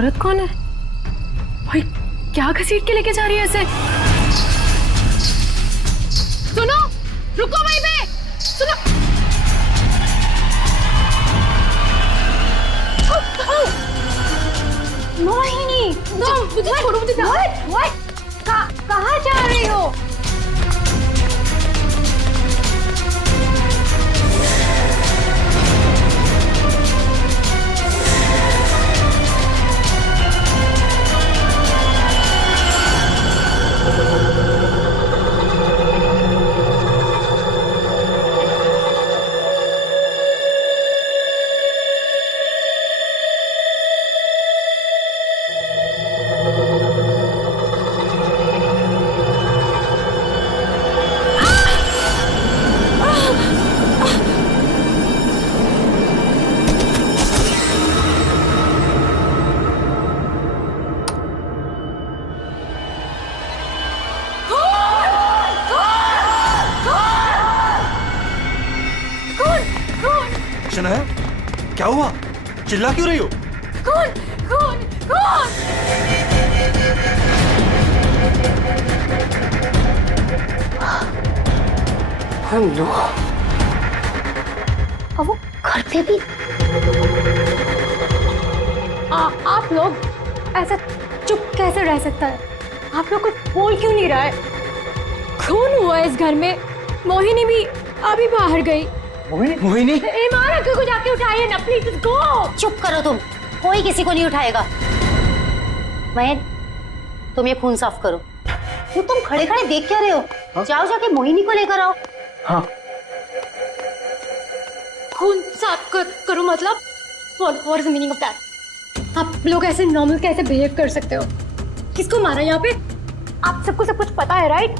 औरत कौन है भाई? क्या घसीट के लेके जा रही है ऐसे? सुनो, रुको वहीं पे, सुनो। मोहिनी, मुझे छोड़ो, मुझे कहाँ जा रही हो? शनाया, क्या हुआ? चिल्ला क्यों रही हो? कौन? कौन? कौन? नो, अब वो घर पे भी। आप लोग ऐसा चुप कैसे रह सकता है? आप लोग कुछ बोल क्यों नहीं रहा है? खून हुआ इस घर में। मोहिनी भी अभी बाहर गई। मोहिनी? ईमान अंकल को जाके उठाइए ना प्लीज, गो। चुप करो तुम, कोई किसी को नहीं उठाएगा। मयन, तुम ये खून साफ करो। तो तुम खड़े खड़े देख क्या रहे हो? हाँ? जाओ जाके मोहिनी को लेकर आओ। हाँ। खून साफ करो मतलब? What is the meaning of that? आप लोग ऐसे नॉर्मल कैसे बिहेव कर सकते हो? किसको मारा यहाँ पे? आप सबको सब कुछ पता है, राइट?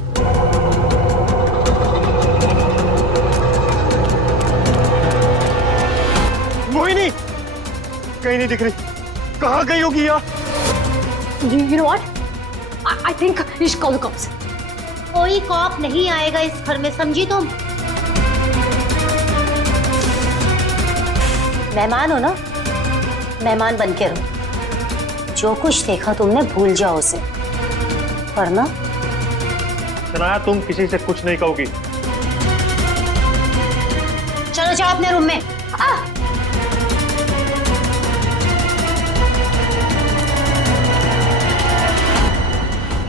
मोहिनी कहीं नहीं दिख रही, कहाँ गई होगी यार? You know what? I think you should call the cops. कोई कॉप नहीं आएगा इस घर में, समझी तुम? मेहमान हो ना, मेहमान बन के रहो। जो कुछ देखा तुमने भूल जाओ उसे, वरना शनाया तुम किसी से कुछ नहीं कहोगी। चलो जाओ अपने रूम में।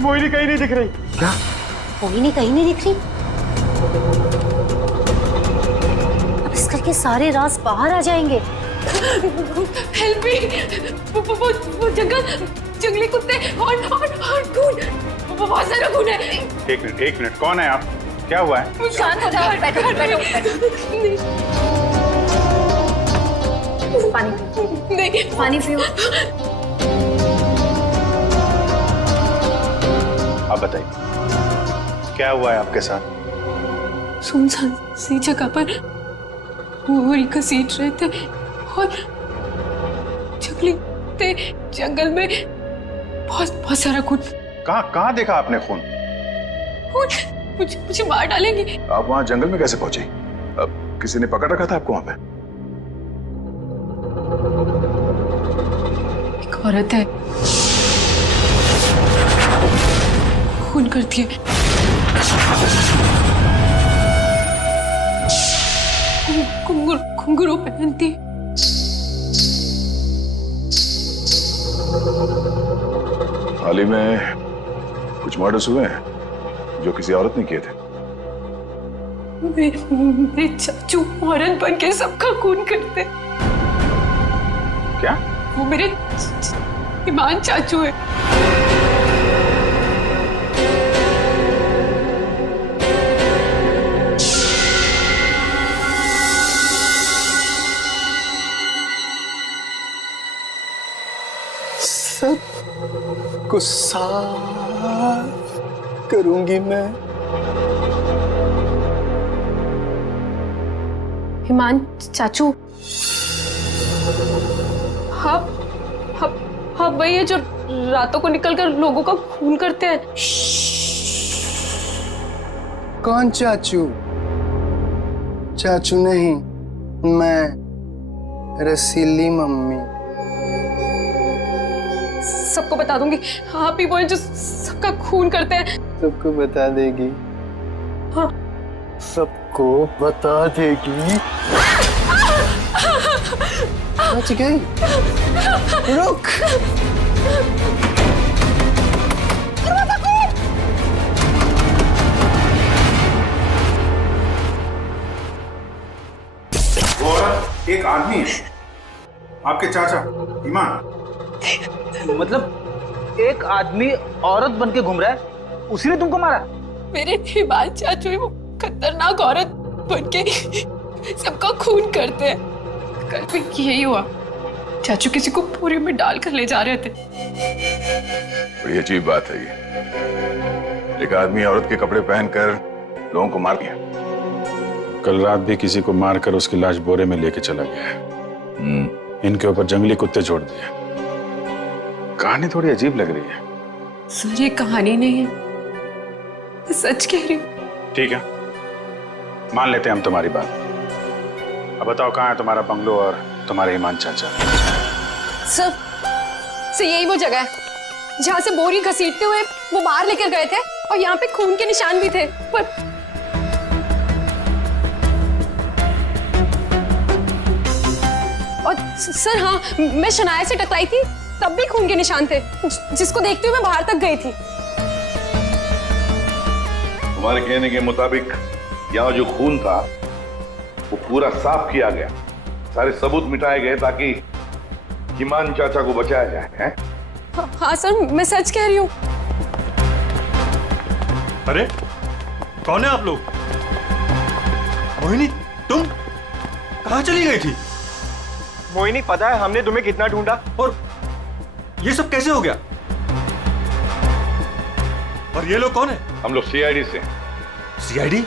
मोहिनी कहीं नहीं दिख रही। क्या? मोहिनी कहीं नहीं दिख रही? अब इस घर के सारे राज बाहर आ जाएंगे। Help me! वो जंगली कुत्ते और खून, बहुत सारा खून है। एक मिनट, कौन है आप? क्या हुआ है? शांत हो जाओ, बैठो। पानी नहीं, पानी पियो। आप बताइए क्या हुआ है आपके साथ? सुनसान सी जगह पर बोरी घसीट रहे थे और जंगल में बहुत सारा खून। कहाँ देखा आपने खून? मुझे मार डालेंगे। आप वहाँ जंगल में कैसे पहुंचे? अब किसी ने पकड़ रखा था आपको वहाँ पे? एक औरत है, खून करती है। घुंघरू पहनती है। हाल ही में कुछ मर्डर्स हुए हैं जो किसी औरत ने किए थे। मेरे चाचू औरत बन के सबका खून करते। क्या? वो मेरे ईमान चाचू है। सब को साफ करूंगी मैं। ईमान चाचू, हाँ वही है जो रातों को निकलकर लोगों का खून करते हैं। कौन चाचू? चाचू नहीं, मैं रसीली मम्मी। सबको बता दूंगी। आप ही वो हैं जो सबका खून करते हैं। सबको बता देगी। हाँ। सबको बता देगी। बच गई। रुक। वो औरत एक आदमी है, आपके चाचा ईमान। मतलब एक आदमी औरत बन के घूम रहा है, उसी ने तुमको मारा? मेरे ईमान चाचू ही वो खतरनाक औरत बन के सबका खून करते हैं। कल भी यही हुआ, चाचू किसी को पूरी में डालकर ले जा रहे थे। बड़ी अजीब बात है ये। एक आदमी औरत के कपड़े पहनकर लोगों को मार दिया। कल रात भी किसी को मारकर उसकी लाश बोरे में लेके चला गया है। इनके ऊपर जंगली कुत्ते छोड़ दिए। कहानी थोड़ी अजीब लग रही है। सर ये कहानी नहीं है, मैं सच कह रही हूँ। ठीक है, मान लेते हैं हम तुम्हारी बात। अब बताओ कहाँ है तुम्हारा बंगलो और तुम्हारे ईमान चाचा? सर यही वो जगह है जहाँ से बोरी घसीटते हुए वो बाहर लेकर गए थे, और यहाँ पे खून के निशान भी थे। पर और सर हाँ, मैं शनाया से टकराई थी, तब भी खून के निशान थे, जिसको देखते हुए मैं बाहर तक गई थी। तुम्हारे कहने के मुताबिक यहाँ जो खून था वो पूरा साफ किया गया, सारे सबूत मिटाए गए ताकि ईमान चाचा को बचाया जाए, हैं? हाँ सर, मैं सच कह रही हूँ। अरे कौन है आप लोग? मोहिनी, तुम कहाँ चली गई थी? मोहिनी, पता है हमने तुम्हें कितना ढूंढा। और ये सब कैसे हो गया? और ये लोग कौन है? हम लोग सीआईडी से। सीआईडी?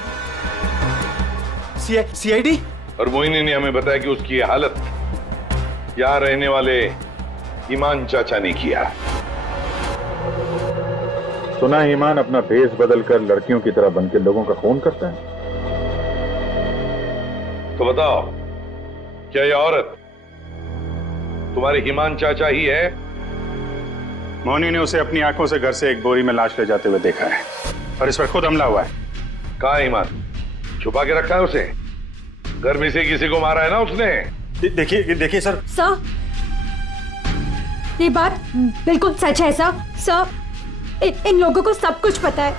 सीआईडी? और मोहिनी ने हमें बताया कि उसकी ये हालत यहाँ रहने वाले ईमान चाचा ने किया। सुना है ईमान अपना भेष बदलकर लड़कियों की तरह बनकर लोगों का खून करता है। तो बताओ, क्या ये औरत तुम्हारे ईमान चाचा ही है? मोहनी ने उसे अपनी आंखों से घर से एक बोरी में लाश ले जाते हुए देखा है, और इस पर खुद हमला हुआ है। कहाँ ईमान? छुपा के रखा है उसे? घर में से किसी को मारा है ना उसने? देखिए सर। सर, ये बात बिल्कुल सच है सर। सर, इन लोगों को सब कुछ पता है।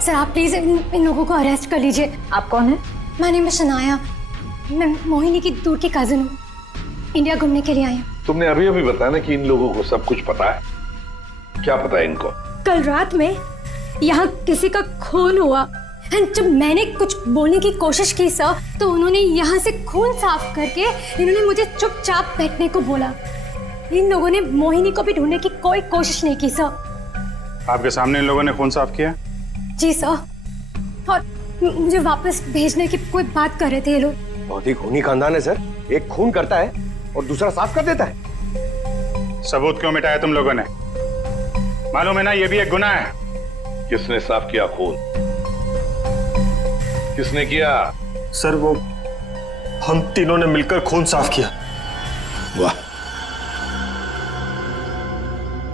सर आप प्लीज इन लोगों को अरेस्ट कर लीजिए। आप कौन है? My name is Shanaya. मैं मोहिनी की दूर की कजिन हूँ। इंडिया घूमने के लिए आई हूँ। तुमने अभी अभी बताया ना कि इन लोगों को सब कुछ पता है। क्या पता है इनको? कल रात में यहाँ किसी का खून हुआ, एंड जब मैंने कुछ बोलने की कोशिश की सर, तो उन्होंने यहाँ से खून साफ करके इन्होंने मुझे चुपचाप बैठने को बोला। इन लोगों ने मोहिनी को भी ढूंढने की कोई कोशिश नहीं की सर। आपके सामने इन लोगों ने खून साफ किया? जी सर, और मुझे वापस भेजने की कोई बात कर रहे थे ये लोग। बहुत ही खूनी खानदान है सर। एक खून करता है और दूसरा साफ कर देता है। सबूत क्यों मिटाया तुम लोगों ने? मालूम है ना ये भी एक गुनाह है। किसने साफ किया खून? किसने किया? सर वो हम तीनों ने मिलकर खून साफ किया। वाह,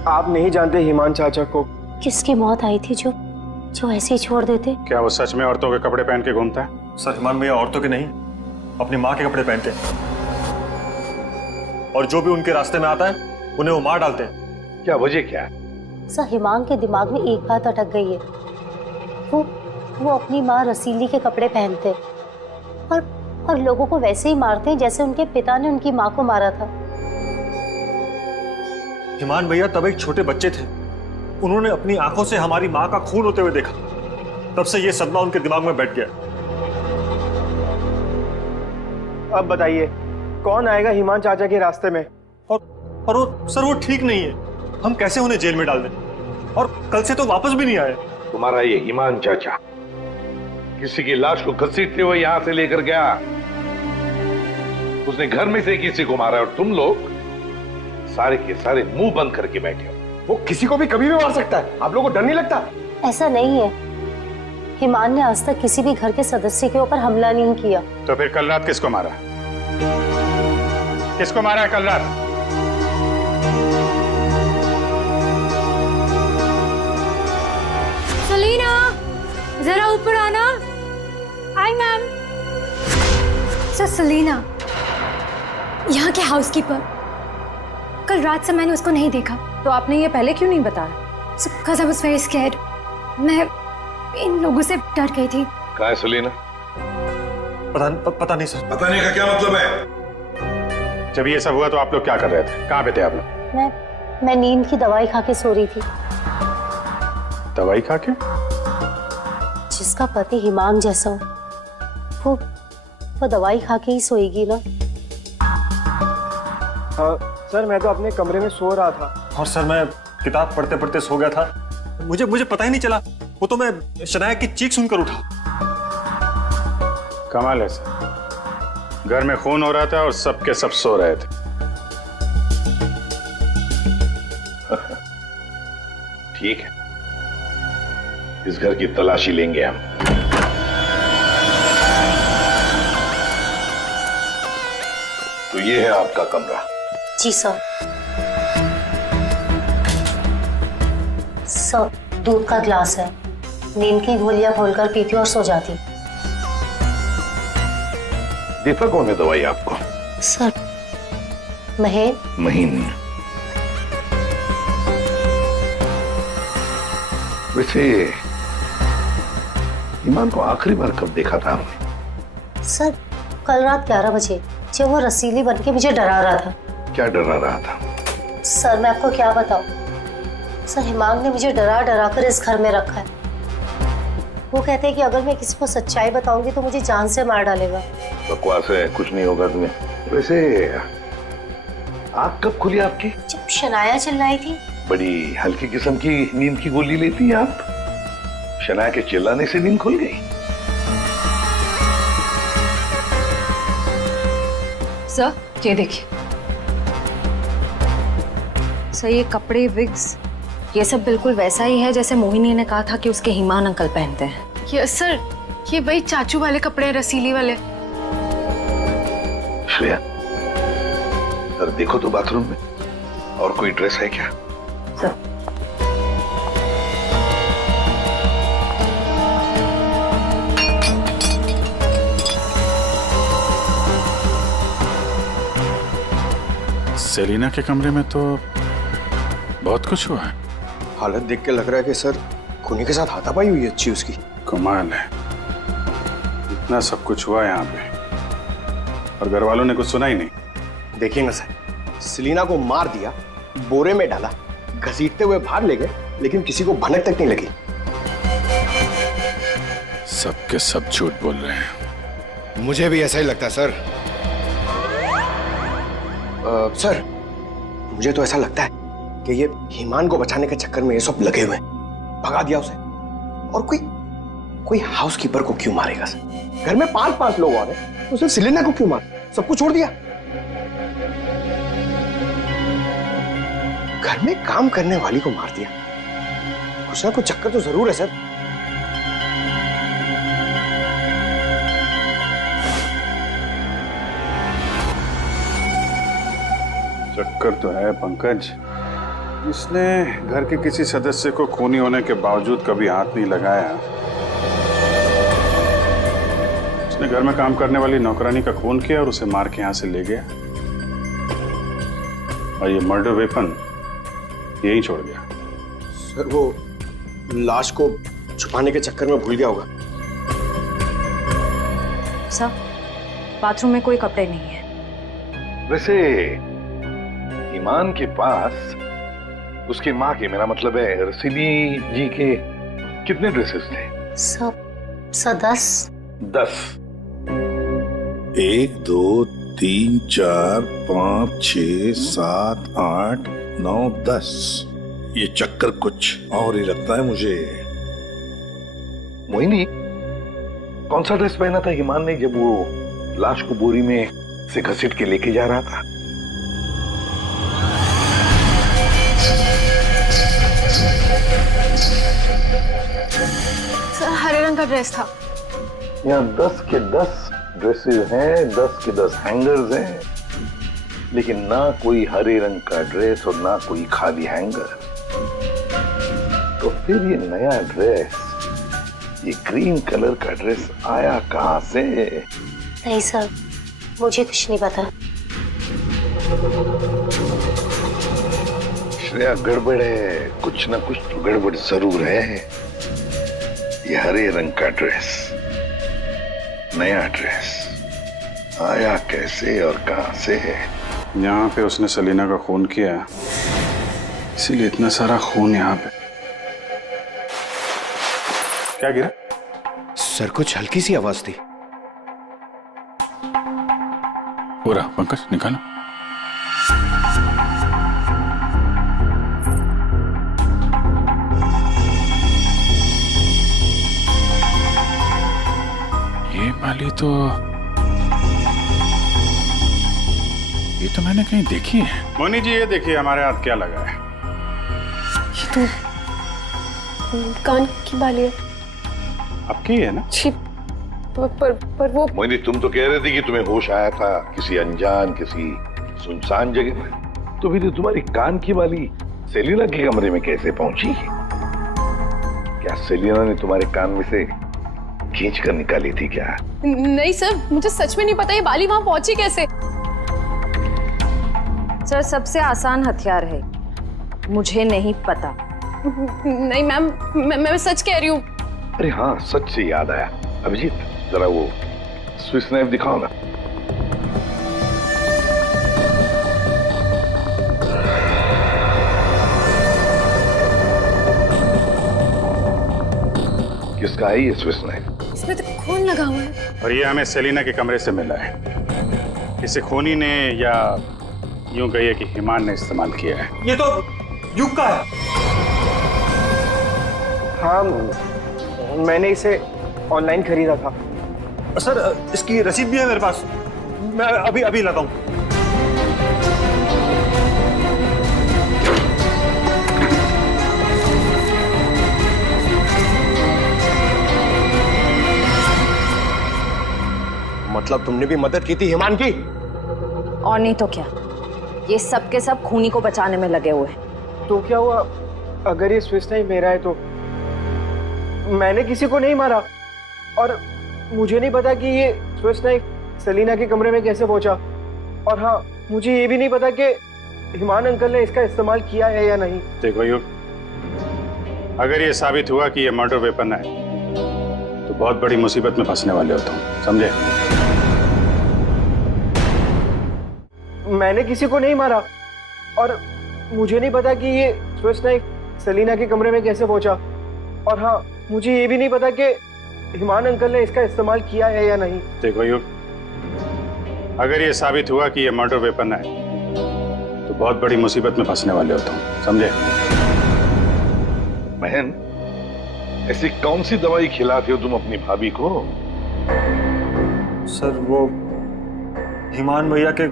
आप नहीं जानते ईमान चाचा को। किसकी मौत आई थी जो ऐसे ही छोड़ देते? क्या वो सच में औरतों के कपड़े पहन के घूमता है? सर ईमान भैया औरतों के नहीं, अपनी माँ के कपड़े पहनते हैं, और जो भी उनके रास्ते में आता है उन्हें वो मार डालते हैं। क्या वजह क्या है? सर हिमांग के दिमाग में एक बात अटक गई है। वो अपनी माँ रसीली के कपड़े पहनते और लोगों को वैसे ही मारते हैं जैसे उनके पिता ने उनकी माँ को मारा था। ईमान भैया तब एक छोटे बच्चे थे, उन्होंने अपनी आंखों से हमारी माँ का खून होते हुए देखा। तब से ये सदमा उनके दिमाग में बैठ गया। अब बताइए कौन आएगा ईमान चाचा के रास्ते में? और वो सर वो ठीक नहीं है, हम कैसे उन्हें जेल में डाल दें? और कल से तो वापस भी नहीं आए। तुम्हारा ये ईमान चाचा किसी की लाश को घसीटते हुए यहां से लेकर गया, उसने घर में से किसी को मारा, और तुम लोग सारे के सारे मुंह बंद करके बैठे हो। वो किसी को भी कभी भी मार सकता है, आप लोगों को डर नहीं लगता? ऐसा नहीं है, हिमान ने आज तक किसी भी घर के सदस्य के ऊपर हमला नहीं किया। तो फिर कल रात किसको मारा? किसको मारा है कल रात? सर सलीना, यहाँ के हाउसकीपर, कल रात से मैंने उसको नहीं देखा। तो आपने ये पहले क्यों नहीं बताया? Because I was very scared. मैं इन लोगों से डर गई थी। कहाँ है सलीना? पता नहीं सर। पता नहीं का क्या मतलब है? जब ये सब हुआ तो आप लोग क्या कर रहे थे? कहाँ पे थे आप लोग? मैं नींद की दवाई खा के सो रही थी। दवाई खा के? जिसका पति हिमांग जैसा हो वो दवाई खा के ही सोएगी ना। हाँ सर, मैं तो अपने कमरे में सो रहा था और सर मैं किताब पढ़ते पढ़ते सो गया था। मुझे पता ही नहीं चला। वो तो मैं शनाया की चीख सुनकर उठा। कमाल है सर, घर में खून हो रहा था और सबके सब सो रहे थे। ठीक है, इस घर की तलाशी लेंगे हम। तो ये है आपका कमरा। जी सर। सर, दूध का ग्लास है, नींद की गोलियां खोलकर पीती और सो जाती। देता कौन है दवाई आपको? सर, महीन। वैसे ईमान को आखिरी बार कब देखा था आपने? सर, कल रात 11 बजे जब वो रसीली बन के मुझे डरा रहा था। क्या डरा रहा था? सर, मैं आपको क्या बताऊं? सर, हिमांग ने मुझे डरा डरा कर इस घर में रखा है। वो कहते हैं कि अगर मैं किसी को सच्चाई बताऊंगी तो मुझे जान से मार डालेगा। बकवास है, कुछ नहीं होगा तुम्हें। वैसे आँख कब खुली आपकी? जब शनाया चिल्लाई थी। बड़ी हल्की किस्म की नींद की गोली लेती हैं आप। शनाया के चिल्लाने से नींद खुल गई? सर, ये देखिए सर, ये कपड़े, विग्स, ये सब बिल्कुल वैसा ही है जैसे मोहिनी ने कहा था कि उसके हिमान अंकल पहनते हैं। यस सर, ये वही चाचू वाले कपड़े हैं, रसीली वाले। श्रेया, सर देखो तो बाथरूम में और कोई ड्रेस है क्या? सर, सेलिना के कमरे में तो बहुत कुछ हुआ है। हालत देख के लग रहा है कि सर खूनी के साथ हाथापाई हुई है अच्छी उसकी। कमाल है, इतना सब कुछ हुआ यहाँ पे और घर वालों ने कुछ सुना ही नहीं। देखिए ना सर, सेलिना को मार दिया, बोरे में डाला, घसीटते हुए बाहर ले गए, लेकिन किसी को भनक तक नहीं लगी। सबके सब झूठ बोल रहे हैं। मुझे भी ऐसा ही लगता है सर। सर, मुझे तो ऐसा लगता है कि ये हिमान को बचाने के चक्कर में ये सब लगे हुए हैं। भगा दिया उसे, और कोई हाउसकीपर को क्यों मारेगा सर? घर में 5 लोग और हैं, तो सिर्फ सेलिना को क्यों मार? सब कुछ छोड़ दिया। घर में काम करने वाली को मार दिया। कुछ ना कुछ चक्कर तो जरूर है सर। चक्कर तो है पंकज। इसने घर के किसी सदस्य को खूनी होने के बावजूद कभी हाथ नहीं लगाया। उसने घर में काम करने वाली नौकरानी का खून किया और उसे मार के यहां से ले गया, और ये मर्डर वेपन यही छोड़ गया। सर, वो लाश को छुपाने के चक्कर में भूल गया होगा। सर, बाथरूम में कोई कपड़े नहीं है। वैसे ईमान के पास उसकी माँ के, मेरा मतलब है रसीली जी के, कितने ड्रेसेस थे? सब 10। 10। 1 2 3 4 5 6 7 8 9 10। ये चक्कर कुछ और ही लगता है मुझे। मोहिनी, कौन सा ड्रेस पहना था ईमान ने जब वो लाश को बोरी में से घसीट के लेके जा रहा था? सर, हरे रंग का ड्रेस था। यहाँ 10 के 10 ड्रेसेस हैं, 10 के 10 हैंगर्स हैं, लेकिन ना कोई हरे रंग का ड्रेस और ना कोई खाली हैंगर। तो फिर ये नया ड्रेस, ये ग्रीन कलर का ड्रेस आया कहाँ से? नहीं सर, मुझे कुछ नहीं पता। श्रेया, गड़बड़ है, कुछ ना कुछ तो गड़बड़ जरूर है। ये हरे रंग का ड्रेस, नया ड्रेस, आया कैसे और कहां से है? यहाँ पे उसने सलीना का खून किया, इसीलिए इतना सारा खून यहाँ पे। क्या गिरा? सर, कुछ हल्की सी आवाज थी। पूरा पंकज निकालो। ये वाली तो मैंने कहीं देखी है। मोनी जी, ये देखिए हमारे हाथ क्या लगा है। ये तो कान की बाली है। आपकी है ना? छी, पर वो मोहिनी, तुम तो कह रहे थे कि तुम्हें होश आया था किसी अनजान, किसी सुनसान जगह में। तो फिर तुम्हारी कान की बाली सेलिना के कमरे में कैसे पहुंची? क्या सेलिना ने तुम्हारे कान में से खींच कर निकाली थी क्या? नहीं सर, मुझे सच में नहीं पता ये बाली वहां पहुंची कैसे। सर, सबसे आसान हथियार है, मुझे नहीं पता। नहीं मैम, मैं सच कह रही हूँ। अरे हाँ, सच से याद आया। अभिजीत, जरा वो स्विस नाइफ दिखाओ ना। किसका है ये स्विस नाइफ? इसमें तो खून लगा हुआ है। और ये हमें सेलिना के कमरे से मिला है। इसे खूनी ने, या यूं कहिए कि हिमान ने इस्तेमाल किया है। ये तो युग का है। हाँ, मैंने इसे ऑनलाइन खरीदा था। सर, इसकी रसीद भी है मेरे पास। मैं अभी लाता हूँ। मतलब तुमने भी मदद की थी हिमान की? और नहीं तो क्या, ये सब के सब खूनी को बचाने में लगे हुए हैं। तो क्या हुआ अगर ये स्विस नाइफ मेरा है तो? मैंने किसी को नहीं मारा, और मुझे नहीं पता कि ये स्विस नाइफ सलीना के कमरे में कैसे पहुंचा। और हाँ, मुझे ये भी नहीं पता कि हिमान अंकल ने इसका इस्तेमाल किया है या नहीं। देखो युग, अगर ये साबित हुआ कि ये मर्डर वेपन है तो बहुत बड़ी मुसीबत में फंसने वाले हो तुम, समझे? मैंने किसी को नहीं मारा, और मुझे नहीं पता कि ये स्विस नाइफ सलीना के कमरे में कैसे पहुंचा। और हाँ, मुझे ये भी नहीं पता कि हिमान अंकल ने इसका इस्तेमाल किया है या नहीं। देखो युग, अगर ये साबित हुआ कि ये मर्डर वेपन है तो बहुत बड़ी मुसीबत में फंसने वाले हो तुम, समझे? बहन, ऐसी कौन सी दवाई खिलाते हो तुम अपनी भाभी को? सर, वो हिमान भैया के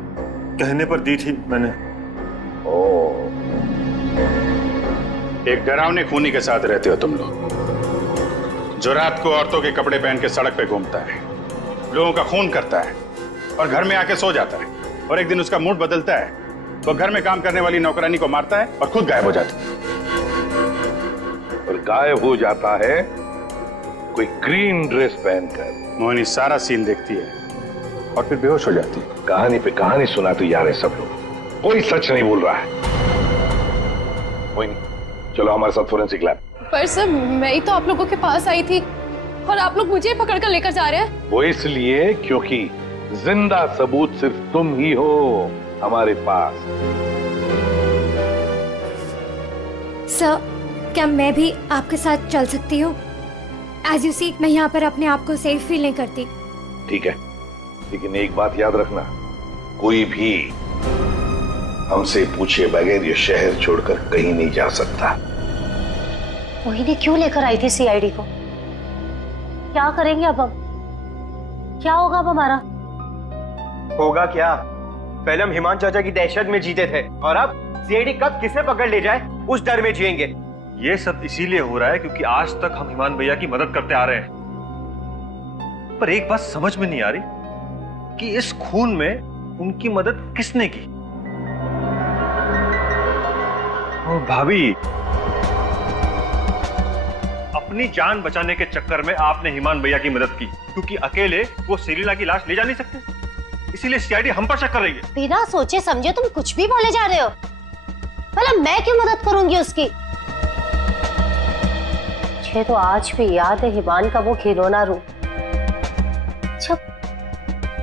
कहने पर दी थी मैंने। ओह, एक डरावने खूनी के साथ रहते हो तुम लोग, जो रात को औरतों के कपड़े पहन के सड़क पे घूमता है, लोगों का खून करता है और घर में आके सो जाता है, और एक दिन उसका मूड बदलता है, वो घर में काम करने वाली नौकरानी को मारता है और खुद गायब हो जाता है। और गायब हो जाता है कोई ग्रीन ड्रेस पहनकर। मोहिनी सारा सीन देखती है और फिर बेहोश हो जाती है। कहानी पे कहानी सुनाते जा रहे सब लोग, कोई सच नहीं बोल रहा है। मोहिनी, चलो हमारे साथ फोरेंसिक लैब। पर सर, मैं ही तो आप लोगों के पास आई थी और आप लोग मुझे पकड़ कर लेकर जा रहे हैं। वो इसलिए क्योंकि जिंदा सबूत सिर्फ तुम ही हो हमारे पास। सर, क्या मैं भी आपके साथ चल सकती हूँ? एज यू सी, मैं यहाँ पर अपने आप को सेफ फील नहीं करती। ठीक है, लेकिन एक बात याद रखना, कोई भी हमसे पूछे बगैर ये शहर छोड़कर कहीं नहीं जा सकता। मोहिनी क्यों लेकर आई थी सीआईडी को? क्या करेंगे अब हम? क्या होगा अब हमारा? होगा क्या? पहले हम हिमान चाचा की दहशत में जीते थे, और अब सीआईडी कब किसे पकड़ ले जाए उस डर में जिएंगे। ये सब इसीलिए हो रहा है क्योंकि आज तक हम हिमान भैया की मदद करते आ रहे हैं। पर एक बात समझ में नहीं आ रही कि इस खून में उनकी मदद किसने की। ओ भाभी, अपनी जान बचाने के चक्कर में आपने हिमान भैया की मदद की, क्योंकि अकेले वो सेलिना की लाश ले जा नहीं सकते। इसीलिए सीआईडी हम पर शक कर रही है। बिना सोचे समझे तुम कुछ भी बोले जा रहे हो। भला मैं क्यों मदद करूंगी उसकी? मुझे तो आज भी याद है हिमान का वो खिलौना रूप,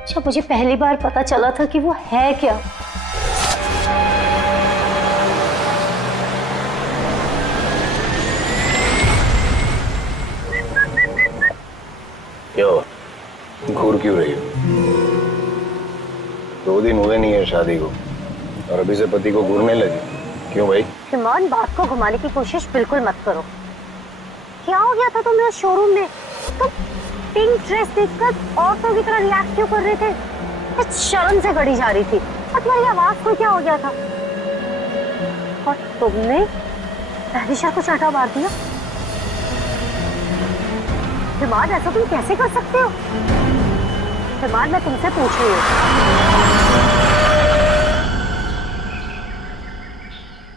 जब मुझे पहली बार पता चला था कि वो है क्या। क्या हुआ? घूर क्यों रही हो? 2 दिन हुए नहीं है शादी को और अभी से पति को घूरने लगी। क्यों भाई? हिमान, बात को घुमाने की कोशिश बिल्कुल मत करो। क्या हो गया था तुम्हें शोरूम में? तुम पिंक ड्रेस देखकर औरतों की तरह रिएक्ट क्यों कर रहे थे? कुछ शर्म से गड़ी जा रही थी और तुम्हारी आवाज को क्या हो गया था? और तुमने तहरीशा को चाटा मार दिया। हिमान, ऐसा तुम कैसे कर सकते हो? हिमान, मैं तुमसे पूछ रही हूँ,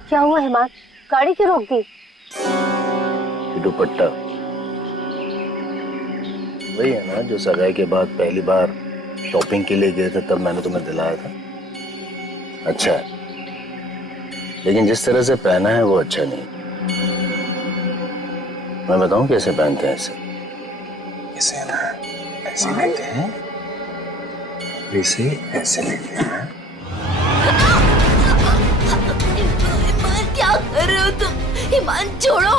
क्या हुआ हिमान? गाड़ी क्यों रोक दी? दुपट्टा वही है ना जो सगाई के बाद पहली बार शॉपिंग के लिए गए थे, तब मैंने तुम्हें दिलाया था। अच्छा है, लेकिन जिस तरह से पहना है वो अच्छा नहीं। मैं बताऊं कैसे पहनते हैं इसे? इसे ना ऐसे लेते हैं, इसे ऐसे लेते हैं। ईमान, क्या कर रहे हो तुम? ईमान छोड़ो,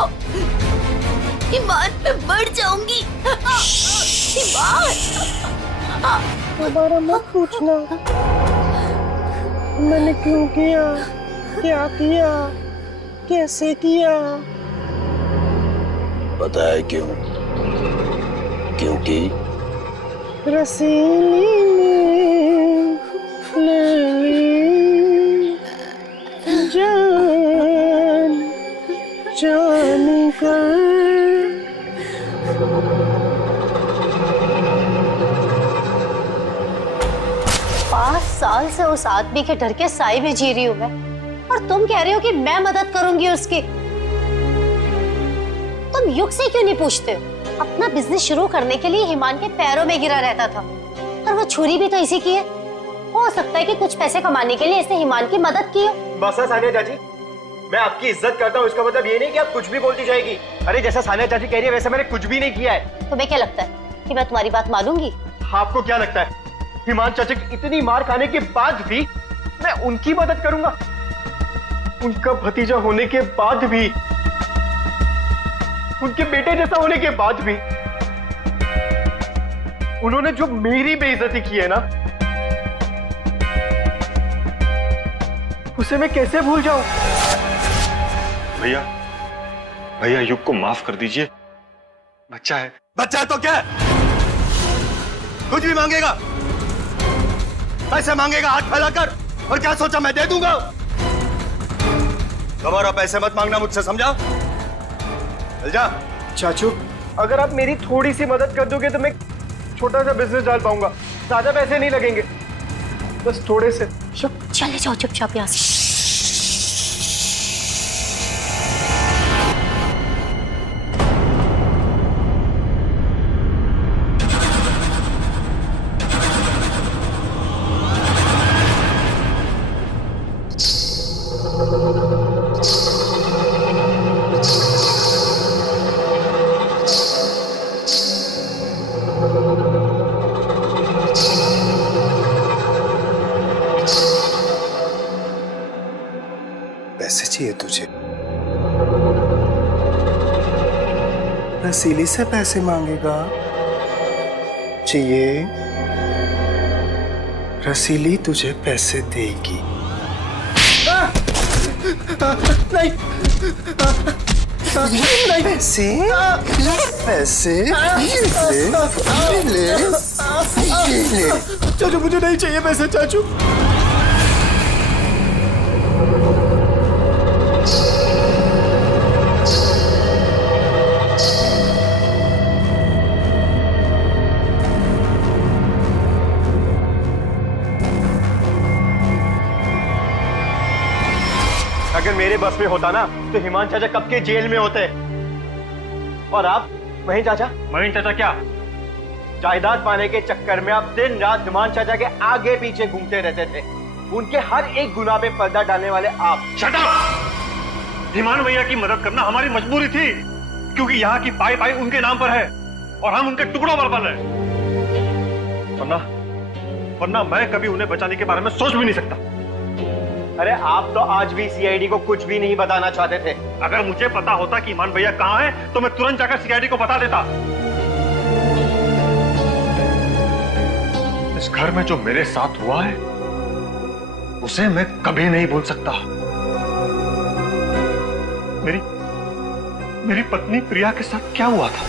ईमान मैं मर जाऊंगी। ईमान, दोबारा मत पूछना मैंने क्यों किया, क्या किया, कैसे किया। पता है क्यों? क्योंकि रसीली ने ले ली जान जान कर। 5 साल से उस आदमी के डर के साए में जी रही हूँ मैं, और तुम कह रहे हो कि मैं मदद करूंगी उसकी। तुम युग से क्यों नहीं पूछते हो? अपना बिजनेस शुरू करने के लिए हिमान के पैरों में गिरा रहता था, और वो छुरी भी तो इसी की है। हो सकता है कि कुछ पैसे कमाने के लिए इसने हिमान की मदद की हो। बस है सानिया चाची, मैं आपकी इज्जत करता हूँ, इसका मतलब ये नहीं कि आप कुछ भी बोलती जाएगी। अरे जैसा सानिया चाची कह रही है वैसे मैंने कुछ भी नहीं किया है। तुम्हें क्या लगता है कि मैं तुम्हारी बात मानूंगी? आपको क्या लगता है हिमान चाचा की इतनी मार खाने के बाद भी मैं उनकी मदद करूंगा? उनका भतीजा होने के बाद भी, उनके बेटे जैसा होने के बाद भी उन्होंने जो मेरी बेइज्जती की है ना, उसे मैं कैसे भूल जाऊं? भैया, भैया युग को माफ कर दीजिए, बच्चा है। बच्चा है तो क्या है? कुछ भी मांगेगा, पैसे मांगेगा हाथ फैलाकर, और क्या सोचा मैं दे दूंगा? दोबारा पैसे मत मांगना मुझसे, समझा? चल जा। चाचू, अगर आप मेरी थोड़ी सी मदद कर दोगे तो मैं छोटा सा बिजनेस डाल पाऊंगा। ज्यादा पैसे नहीं लगेंगे, बस थोड़े से। चले जाओ चुपचाप यहाँ से। पैसे चाहिए तुझे? रसीली से पैसे मांगेगा? चाहिए? रसीली तुझे पैसे देगी। नहीं, नहीं, पैसे, पैसे, ले, ले। चाचू मुझे नहीं चाहिए पैसे, चाचू। अगर मेरे बस में होता ना तो हिमान चाचा कब के जेल में होते। और आप महीन चाचा क्या जायदाद पाने के चक्कर में आप दिन रात हिमान चाचा के आगे पीछे घूमते रहते थे। उनके हर एक गुनाह पे पर्दा डालने वाले आप। Shut up! हिमान भैया की मदद करना हमारी मजबूरी थी, क्योंकि यहाँ की पाई पाई उनके नाम पर है और हम उनके टुकड़ों पर पल रहे। वरना मैं कभी उन्हें बचाने के बारे में सोच भी नहीं सकता। अरे आप तो आज भी सीआईडी को कुछ भी नहीं बताना चाहते थे। अगर मुझे पता होता कि हिमान भैया कहाँ है तो मैं तुरंत जाकर सीआईडी को बता देता। इस घर में जो मेरे साथ हुआ है उसे मैं कभी नहीं भूल सकता। मेरी पत्नी प्रिया के साथ क्या हुआ था?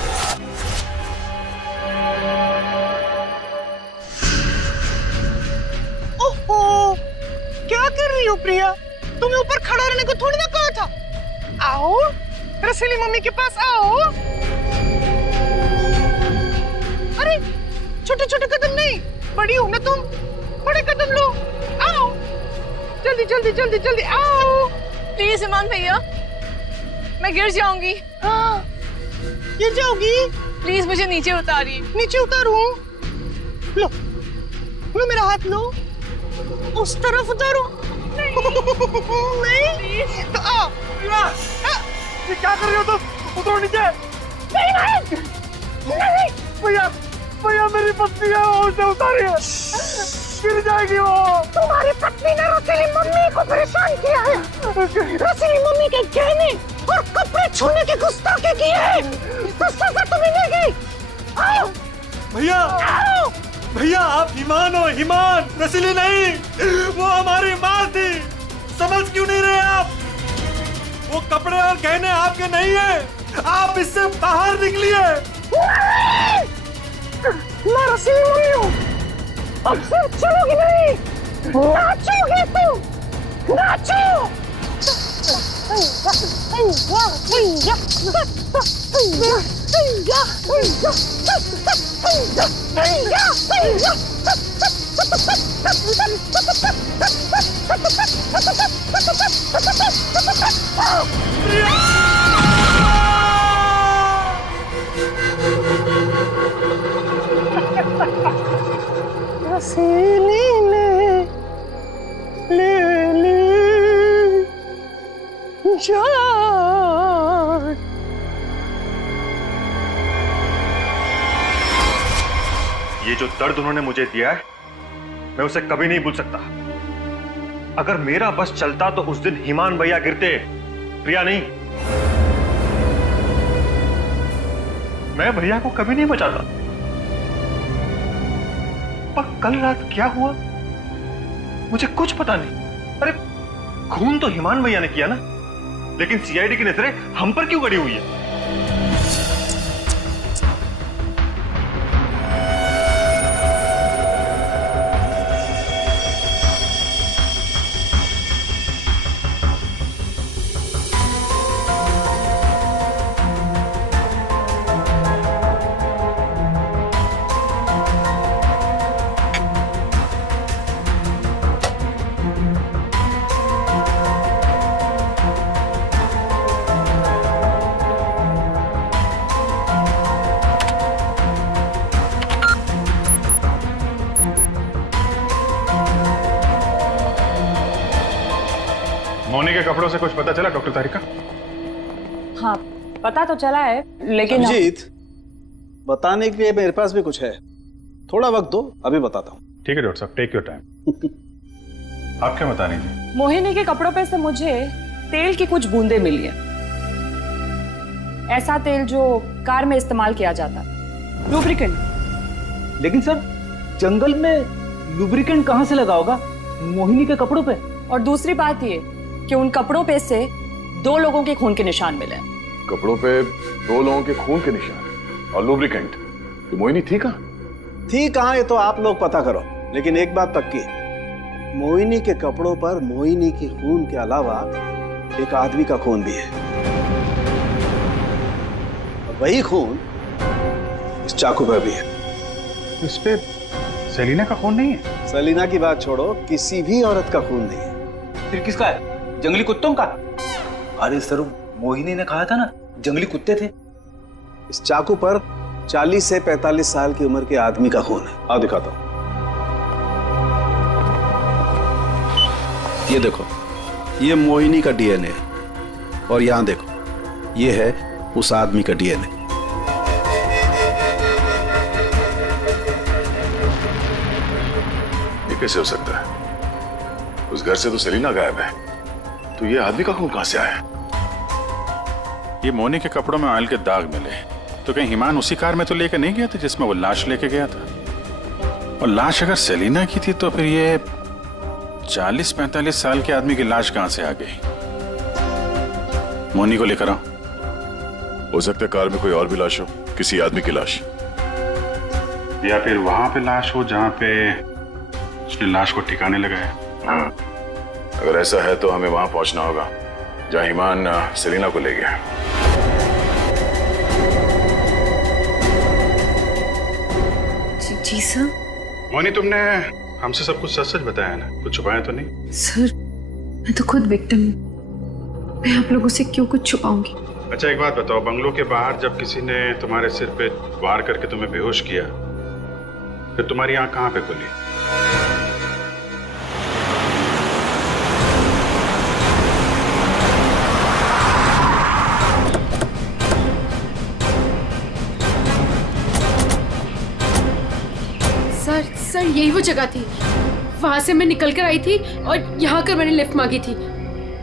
ओहो, क्या कर रही हो प्रिया? तुम्हें ऊपर खड़ा रहने को थोड़ी ना कहा था। आओ रसीली मम्मी के पास आओ। अरे छोटे छोटे कदम नहीं, बड़ी हो ना तुम, बड़े कदम लो। आओ जल्दी जल्दी जल्दी जल्दी आओ। प्लीज हिमान भैया, मैं गिर जाऊंगी। हाँ, गिर जाओगी? प्लीज मुझे नीचे उतारिए। नीचे उतारूं? लो लो मेरा हाथ लो, उस तरफ उतारो। नहीं तो आओ। ये क्या कर रहे हो तुम? उतरो नीचे। नहीं भैया भैया मेरी पत्नी है, उसे उतारिए, गिर जाएगी वो। तुम्हारी पत्नी ने रसीली मम्मी को परेशान किया है। रसीली मम्मी के गहने और कपड़े छूने की गुस्ताखी की है, तो सजा तो मिलेगी। आओ भैया भैया आप हिमान हो, हिमान, रसीली नहीं। वो हमारी माँ थी, समझ क्यों नहीं रहे आप? वो कपड़े और गहने आपके नहीं है, आप इससे बाहर निकलिए। मैं रसीली मम्मी हूँ, अब से चलोगी नहीं, नाचोगे तुम, नाचो। रसीली ले जान। ये जो दर्द उन्होंने मुझे दिया है मैं उसे कभी नहीं भूल सकता। अगर मेरा बस चलता तो उस दिन हिमान भैया गिरते, प्रिया नहीं। मैं भैया को कभी नहीं बचाता। पर कल रात क्या हुआ मुझे कुछ पता नहीं। अरे खून तो हिमान भैया ने किया ना, लेकिन सीआईडी की नजरें हम पर क्यों गड़ी हुई है? मोनी के कपड़ों से कुछ पता चला डॉक्टर तारिका? हाँ, पता तो चला है, लेकिन अभिजीत, बताने के लिए मेरे पास भी कुछ है, थोड़ा वक्त दो, अभी बताता हूँ। ठीक है डॉक्टर साहब, टेक योर टाइम। आप क्या बता रही थी? मोहिनी के कपड़ों पे से मुझे तेल की कुछ बूंदें मिली है। ऐसा तेल जो कार में इस्तेमाल किया जाता, लुब्रिकेंट। लेकिन सर जंगल में लुब्रिकेंट कहाँ से लगा होगा मोहिनी के कपड़ों पे? और दूसरी बात ये कि उन कपड़ों पे से 2 लोगों के खून के निशान मिले। कपड़ों पे 2 लोगों के खून के निशान और लुब्रिकेंट। तो मोहिनी थी कहाँ? थी कहाँ ये तो आप लोग पता करो, लेकिन एक बात पक्की, मोहिनी के कपड़ों पर मोहिनी के खून के अलावा एक आदमी का खून भी है। वही खून इस चाकू पर भी है। इस पे सेलिना का खून नहीं है? सेलिना की बात छोड़ो, किसी भी औरत का खून नहीं है। फिर किसका है? जंगली कुत्तों का? अरे सर मोहिनी ने कहा था ना जंगली कुत्ते थे। इस चाकू पर 40 से 45 साल की उम्र के आदमी का खून है। आओ दिखाता हूं। ये देखो, ये मोहिनी का डीएनए है और यहां देखो, ये है उस आदमी का डीएनए। ये कैसे हो सकता है? उस घर से तो सेलिना गायब है, तो ये आदमी का खून कहां से आया? ये मोनी के कपड़ों में ऑयल के दाग मिले, तो कहीं हिमान उसी कार में तो लेकर नहीं गया था जिसमें वो लाश लेके गया था? और लाश अगर सेलिना की थी तो फिर ये 40-45 साल के आदमी की लाश कहां से आ गई? मोनी को लेकर आओ। हो सकता है कार में कोई और भी लाश हो, किसी आदमी की लाश, या फिर वहां पे लाश हो जहां पे उसने लाश को ठिकाने लगाया। हाँ, अगर ऐसा है तो हमें वहां पहुंचना होगा जहां हिमान सेलिना को ले गया। जी सर। मोनी, तुमने हमसे सब कुछ सच सच बताया ना, कुछ छुपाया तो नहीं? सर, मैं तो खुद विक्टिम हूँ, मैं आप लोगों से क्यों कुछ छुपाऊंगी? अच्छा एक बात बताओ, बंगलों के बाहर जब किसी ने तुम्हारे सिर पे वार करके तुम्हें बेहोश किया, फिर तुम्हारी आंख कहां पे खुली? सर यही वो जगह थी, वहां से मैं निकल कर आई थी और यहाँ कर मैंने लिफ्ट मांगी थी।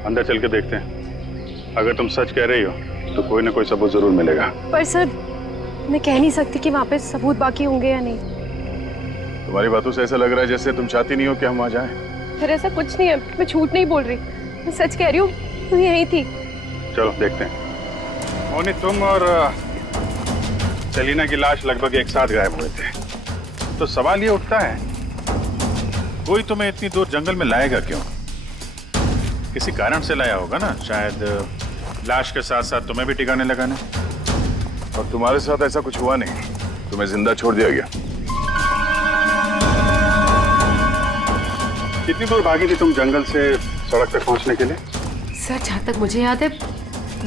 अंदर चल के देखते हैं, अगर तुम सच कह रही हो तो कोई ना कोई सबूत जरूर मिलेगा। पर सर, मैं कह नहीं सकती कि वहाँ पे सबूत बाकी होंगे या नहीं। तुम्हारी बातों से ऐसा लग रहा है जैसे तुम चाहती नहीं हो कि हम वहां जाएं। फिर ऐसा कुछ नहीं है, मैं झूठ नहीं बोल रही, मैं सच कह रही हूँ, तू यही थी। चलो देखते हैं। मोनी, तुम और सेलिना की लाश लगभग एक साथ गायब हुए थे, तो सवाल ये उठता है, कोई तुम्हें इतनी दूर जंगल में लाएगा क्यों? किसी कारण से लाया होगा ना, शायद लाश के साथ साथ तुम्हें भी ठिकाने लगाने। और तुम्हारे साथ ऐसा कुछ हुआ नहीं, तुम्हें जिंदा छोड़ दिया गया। कितनी दूर भागी थी तुम जंगल से सड़क तक पहुंचने के लिए? सर, जहाँ तक मुझे याद है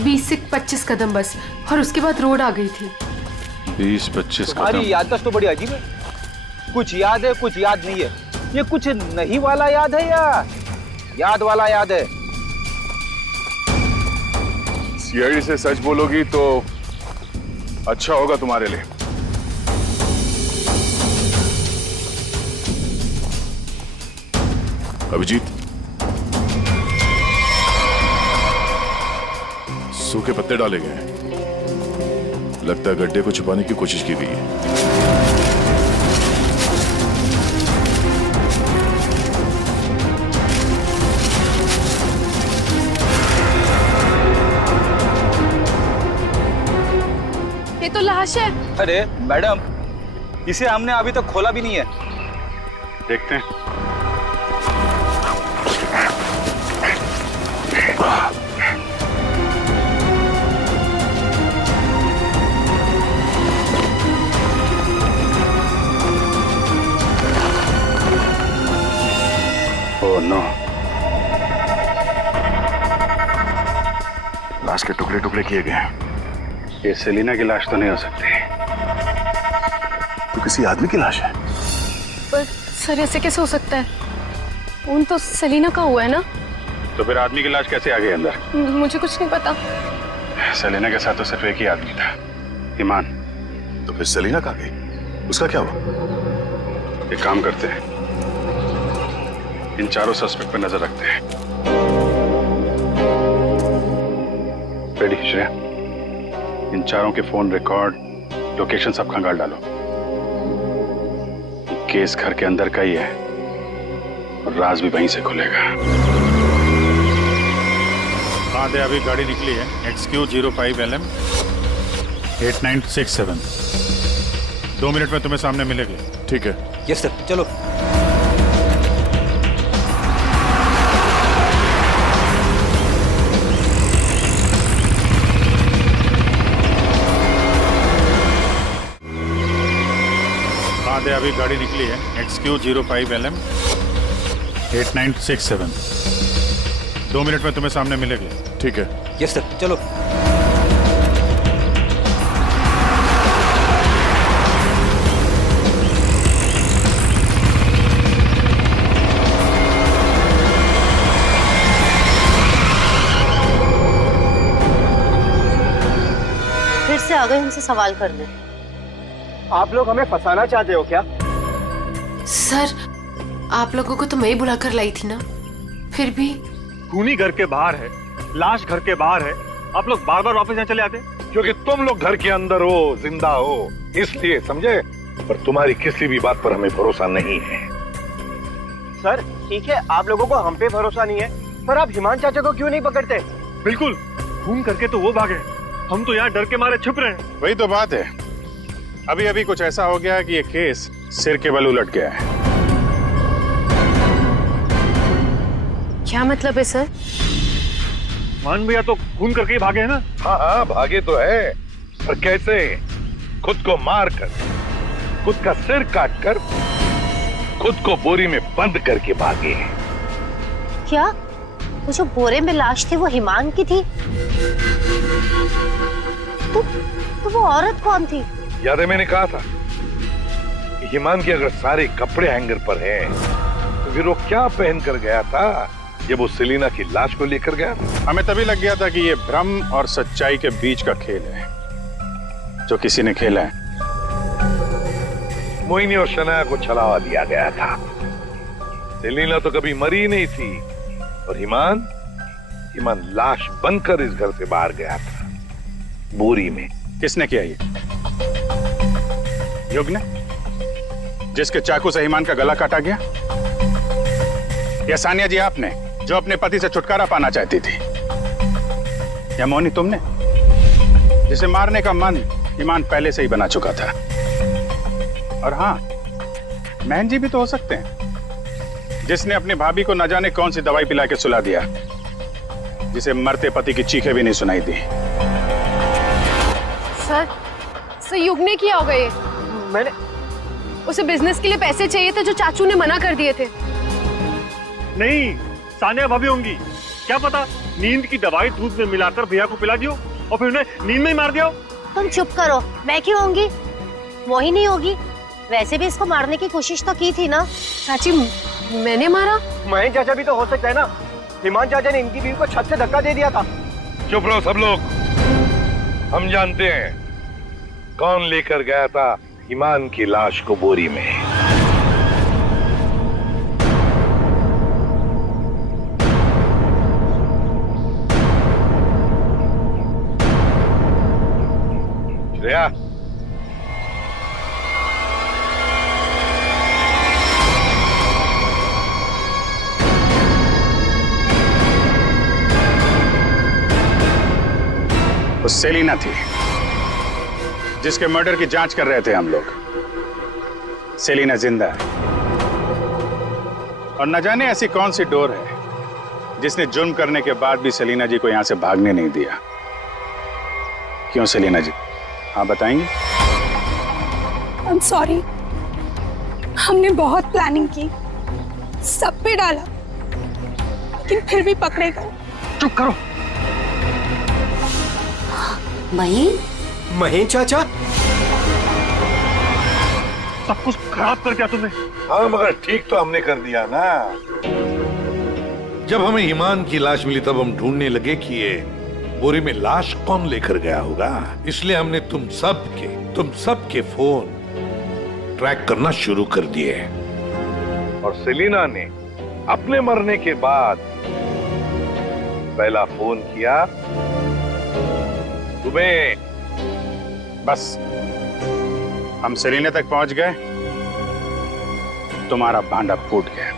20 से 25 कदम बस, और उसके बाद रोड आ गई थी। 20-25 कदम? तुम्हारी याददाश्त तो बड़ी अजीब है, कुछ याद है कुछ याद नहीं है। ये कुछ नहीं वाला याद है या याद वाला याद है? सीआईडी से सच बोलोगी तो अच्छा होगा तुम्हारे लिए। अभिजीत, सूखे पत्ते डाले गए हैं, लगता है गड्ढे को छुपाने की कोशिश की गई है। ये तो लाश है। अरे मैडम, इसे हमने अभी तक खोला भी नहीं है। देखते हैं। ओह नो, लाश के टुकड़े टुकड़े किए गए हैं। ये सेलिना की लाश तो नहीं हो सकती, तो किसी आदमी की लाश है। पर सर, ऐसे कैसे हो सकता है? खून तो सेलिना का हुआ है ना? तो फिर आदमी की लाश कैसे आ गई अंदर? मुझे कुछ नहीं पता। सेलिना के साथ तो सिर्फ एक ही आदमी था, ईमान। तो फिर सेलिना कहाँ गई? उसका क्या हुआ? एक काम करते हैं, इन चारों सस्पेक्ट पर नजर रखते हैं। रेडी श्रेया, इन चारों के फोन रिकॉर्ड, लोकेशन सब खंगाल डालो। केस घर के अंदर का ही है और राज भी वहीं से खुलेगा। हाँ दे, अभी गाड़ी निकली है, XQ05LM 8967। 2 मिनट में तुम्हें सामने मिलेगी। ठीक है। यस सर, चलो। दे, अभी गाड़ी निकली है, XQ05LM 8967। 2 मिनट में तुम्हें सामने मिलेगी। ठीक है। यस सर, चलो। से आ गए हमसे सवाल करने। आप लोग हमें फंसाना चाहते हो क्या? सर, आप लोगों को तो मैं ही बुला कर लाई थी ना, फिर भी। खूनी घर के बाहर है, लाश घर के बाहर है, आप लोग बार बार वापस यहाँ चले आते? क्योंकि तुम लोग घर के अंदर हो, जिंदा हो, इसलिए, समझे? पर तुम्हारी किसी भी बात पर हमें भरोसा नहीं है। सर ठीक है, आप लोगों को हम पे भरोसा नहीं है, पर आप हिमान चाचा को क्यों नहीं पकड़ते? बिल्कुल, खून करके तो वो भागे, हम तो यहाँ डर के मारे छुप रहे हैं। वही तो बात है, अभी अभी कुछ ऐसा हो गया कि ये केस सिर के बल उलट गया है। क्या मतलब है सर? मान भैया तो खून करके ही भागे हैं ना? हाँ हाँ, भागे तो है, पर कैसे? खुद को मार कर, खुद का सिर काट कर, खुद को बोरी में बंद करके भागे। क्या वो जो बोरे में लाश थी वो हिमान की थी? तो वो औरत कौन थी? याद है मैंने कहा था कि हिमान के अगर सारे कपड़े हैंगर पर हैं, तो फिर वो क्या पहन कर गया था जब वो सेलिना की लाश को लेकर गया था? हमें तभी लग गया था कि ये भ्रम और सच्चाई के बीच का खेल है जो किसी ने खेला है। मोहिनी और शनाया को छलावा दिया गया था। सेलिना तो कभी मरी नहीं थी, और हिमान लाश बनकर इस घर से बाहर गया था, बोरी में। किसने किया ये? युग ने, जिसके चाकू से हिमान का गला काटा गया? या सानिया जी आपने, जो अपने पति से छुटकारा पाना चाहती थी? या मोहिनी तुमने, जिसे मारने का मन हिमान पहले से ही बना चुका था? और हाँ, महन जी भी तो हो सकते हैं, जिसने अपनी भाभी को न जाने कौन सी दवाई पिला के सुला दिया, जिसे मरते पति की चीखें भी नहीं सुनाई दी। सर युग ने किया होगा ये। मैंने उसे बिजनेस के लिए पैसे चाहिए थे जो चाचू ने मना कर दिए थे। नहीं, सानिया भाभी होंगी, क्या पता नींद की दवाई दूध में मिलाकर भैया को पिला दियो और फिर उन्हें नींद में ही मार दिया। तुम चुप करो, मैं क्यों होंगी? मोहिनी होगी। वैसे भी इसको मारने की कोशिश तो की थी ना। चाची, मैंने मारा? महेश चाचा भी तो हो सकता है ना, हिमान चाचा ने इनकी बीवी को छत से धक्का दे दिया था। चुप रहो सब लोग, हम जानते हैं कौन लेकर गया था हिमान की लाश को बोरी में। श्रेया, वो सेलिना थी जिसके मर्डर की जांच कर रहे थे हम लोग। सेलिना जिंदा है, और न जाने ऐसी कौन सी डोर है जिसने जुर्म करने के बाद भी सेलिना जी को यहां से भागने नहीं दिया। क्यों सेलिना जी, आप बताएंगे? आई एम सॉरी, हमने बहुत प्लानिंग की, सब पे डाला, लेकिन फिर भी पकड़े गए। चुप करो। महेश चाचा, सब कुछ खराब कर दिया तुमने। हाँ, मगर ठीक तो हमने कर दिया ना। जब हमें ईमान की लाश मिली तब हम ढूंढने लगे कि ये बोरी में लाश कौन लेकर गया होगा, इसलिए हमने तुम सबके फोन ट्रैक करना शुरू कर दिए। और सेलिना ने अपने मरने के बाद पहला फोन किया तुम्हें। बस हम सेलिना तक पहुंच गए, तुम्हारा भांडा फूट गया।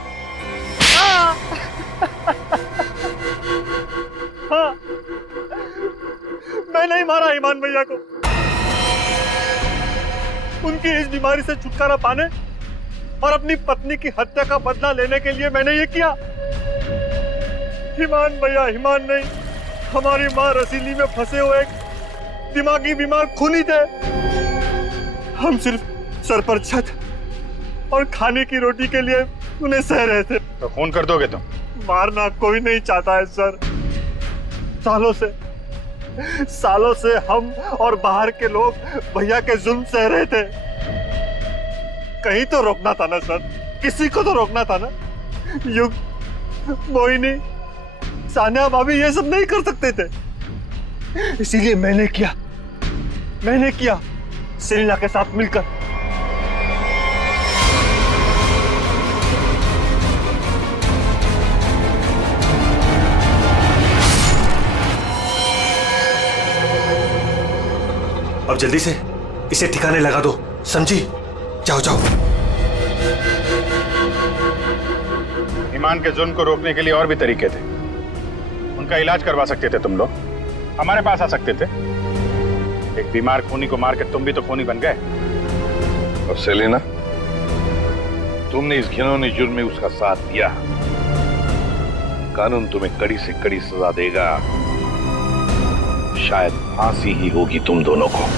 हाँ, मैं नहीं मारा ईमान भैया को। उनकी इस बीमारी से छुटकारा पाने और अपनी पत्नी की हत्या का बदला लेने के लिए मैंने ये किया। ईमान भैया ईमान नहीं, हमारी माँ रसीली में फंसे हुए एक दिमागी बीमार खूनी थे। हम सिर्फ सर पर छत और खाने की रोटी के लिए उन्हें सह रहे थे। तो खून कर दोगे तुम? मारना कोई नहीं चाहता है सर। सालों से हम और बाहर के लोग भैया के जुल्म सह रहे थे। कहीं तो रोकना था ना सर, किसी को तो रोकना था ना। युग, मोहिनी, सानिया भाभी ये सब नहीं कर सकते थे, इसीलिए मैंने किया। मैंने किया, सेलिना के साथ मिलकर। अब जल्दी से इसे ठिकाने लगा दो, समझी? जाओ जाओ। ईमान के जुल्म को रोकने के लिए और भी तरीके थे। उनका इलाज करवा सकते थे तुम लोग, हमारे पास आ सकते थे। एक बीमार खूनी को मार के तुम भी तो खूनी बन गए। और सेलिना, तुमने इस घिनौने जुर्म में उसका साथ दिया। कानून तुम्हें कड़ी से कड़ी सजा देगा, शायद फांसी ही होगी तुम दोनों को।